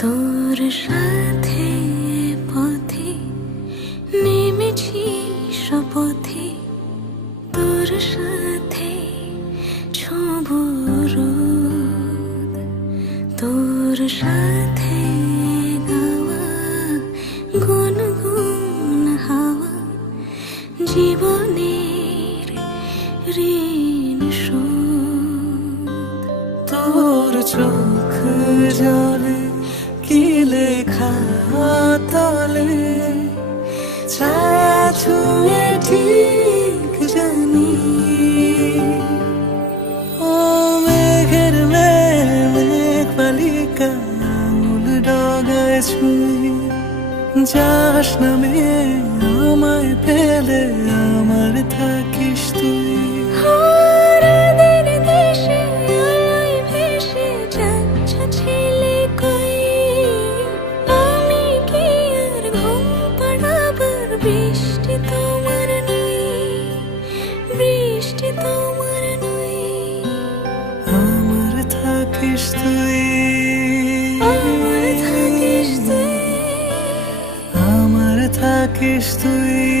তোর সাথে পথে নেমেছি শপথে, তোর সাথে ছোঁব রোদ, তোর সাথে গাওয়া গুনগুন হাওয়া জীবনের ঋণ শোধ। তোর চোখ জলে কি লেখা তলে, ছায়া ছুঁয়ে ঠিক জানি। ও মেঘের মেঘ পালিকা আঙুল ডগায় ছুঁই, যাস নামে আমায় পেলে আমার থাকিস তুই। বৃষ্টি তোমার নই, বৃষ্টি তোমার নই, আমার থাকিস তুই, আমার থাকিস তুই, আমার থাকিস তুই।